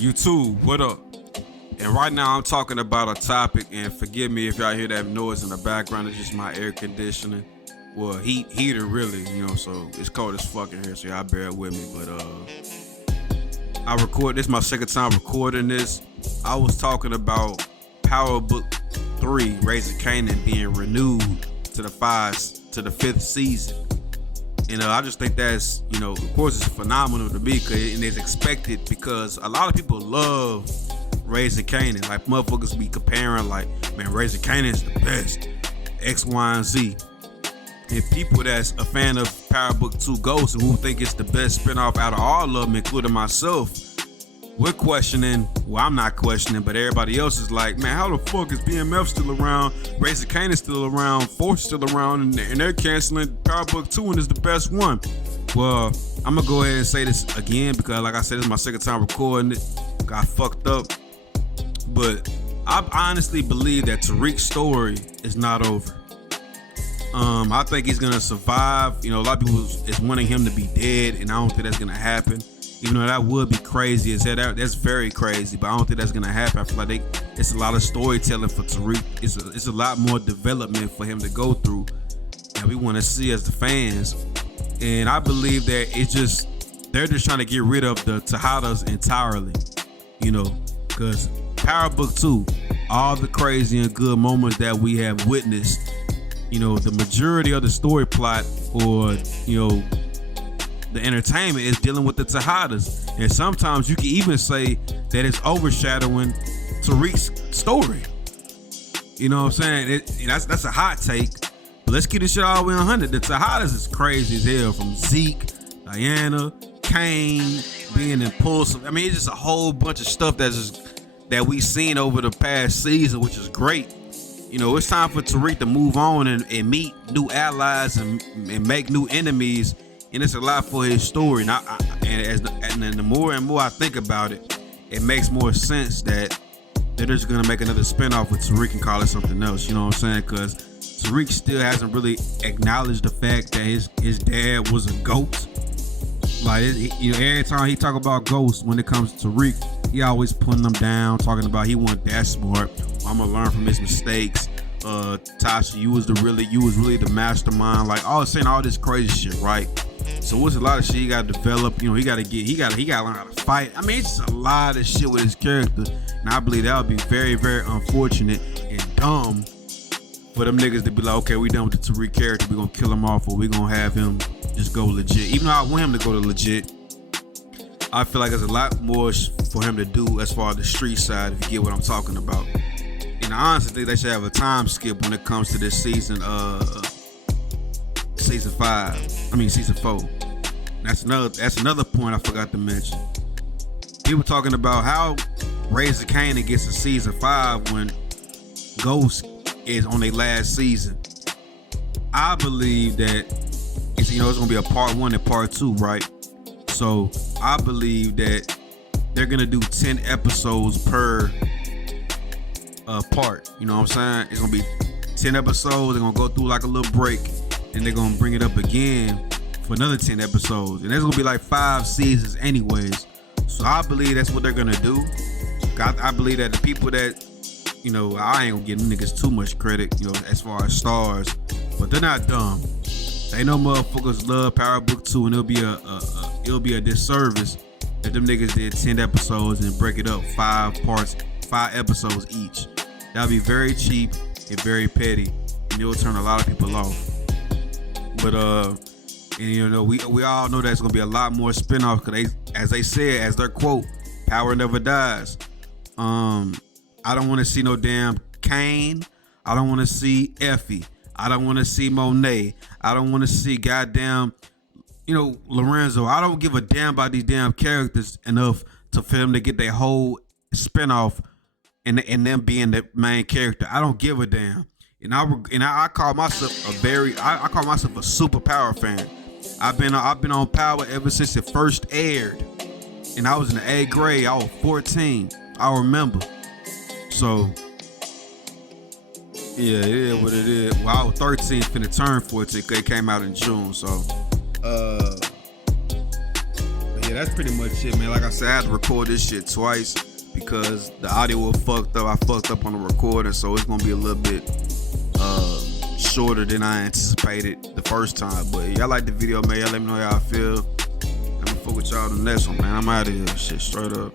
YouTube, what up? And right now I'm talking about a topic, and forgive me if y'all hear that noise in the background. It's just my air conditioning. Well, heater really, so it's cold as fuck in here, so y'all bear with me. But this is my second time recording this. I was talking about Power Book 3, Raising Kanan, being renewed to the fifth season. And I just think that's, of course it's phenomenal to me, and it's expected because a lot of people love Raising Kanan. Like, motherfuckers be comparing, like, man, Raising Kanan is the best, X, Y, and Z. And people that's a fan of Power Book 2 Ghost and who think it's the best spinoff out of all of them, including myself, we're questioning. Well, I'm not questioning, but everybody else is like, man, how the fuck is BMF still around, Raising Kanan still around, Force still around, and they're canceling Power Book 2 and is the best one? Well, I'm gonna go ahead and say this again because, like I said, this is my second time recording it. Got fucked up. But I honestly believe that Tariq's story is not over. I think he's gonna survive. A lot of people is wanting him to be dead, and I don't think that's gonna happen. Even though that would be crazy, that's very crazy, but I don't think that's gonna happen. I feel like it's a lot of storytelling for Tariq. It's a lot more development for him to go through, and we want to see as the fans. And I believe that they're just trying to get rid of the Tejadas entirely, because Power Book 2, all the crazy and good moments that we have witnessed, the majority of the story plot or, the entertainment is dealing with the Tejadas. And sometimes you can even say that it's overshadowing Tariq's story. You know what I'm saying? That's a hot take. But let's keep this shit all the way 100. The Tejadas is crazy as hell, from Zeke, Diana, Kane, being impulsive. I mean, it's just a whole bunch of stuff that we've seen over the past season, which is great. It's time for Tariq to move on and meet new allies and make new enemies. And it's a lot for his story. And the more and more I think about it, it makes more sense that they're just gonna make another spinoff with Tariq and call it something else. You know what I'm saying? Because Tariq still hasn't really acknowledged the fact that his dad was a goat. Like, every time he talk about ghosts, when it comes to Tariq, he always putting them down, talking about he wasn't that smart. I'm gonna learn from his mistakes. Tasha, you was really the mastermind. Like, saying all this crazy shit, right? So it's a lot of shit he got to develop. He got to learn how to fight. I mean, it's just a lot of shit with his character, and I believe that would be very, very unfortunate and dumb for them niggas to be like, okay, we done with the Tariq character, we gonna kill him off, or we gonna have him just go legit. Even though I want him to go to legit, I feel like there's a lot more for him to do as far as the street side, if you get what I'm talking about. And I honestly think they should have a time skip when it comes to this season, season 4. That's another point I forgot to mention. People talking about how Raising Kanan gets to season 5 when Ghost is on their last season. I believe that it's gonna be a part 1 and part 2, right? So I believe that they're gonna do 10 episodes per part. You know what I'm saying? It's gonna be 10 episodes. They're gonna go through like a little break, and they're gonna bring it up again for another 10 episodes. And there's gonna be like 5 seasons anyways. So I believe that's what they're gonna do. I believe that the people that, I ain't gonna give them niggas too much credit, as far as stars, but they're not dumb. They know motherfuckers love Power Book 2, and it'll be a disservice if them niggas did 10 episodes and break it up 5 parts, 5 episodes each. That'll be very cheap and very petty, and it'll turn a lot of people off. But we all know that's gonna be a lot more spinoffs, because as their quote, power never dies. I don't want to see no damn Kane. I don't want to see Effie. I don't want to see Monet. I don't want to see goddamn, Lorenzo. I don't give a damn about these damn characters enough for them to get their whole spinoff and them being the main character. I don't give a damn. And I call myself a super Power fan. I've been on Power ever since it first aired, and I was in the 8th grade. I was 14. I remember. So yeah, it is what it is. Well, I was 13, finna turn 14. It came out in June. So yeah, that's pretty much it, man. Like I said, I had to record this shit twice because the audio was fucked up. I fucked up on the recording, so it's gonna be a little bit shorter than I anticipated the first time. But y'all like the video, man. Y'all let me know how I feel. I'm gonna fuck with y'all on the next one, man. I'm out of here. Shit, straight up.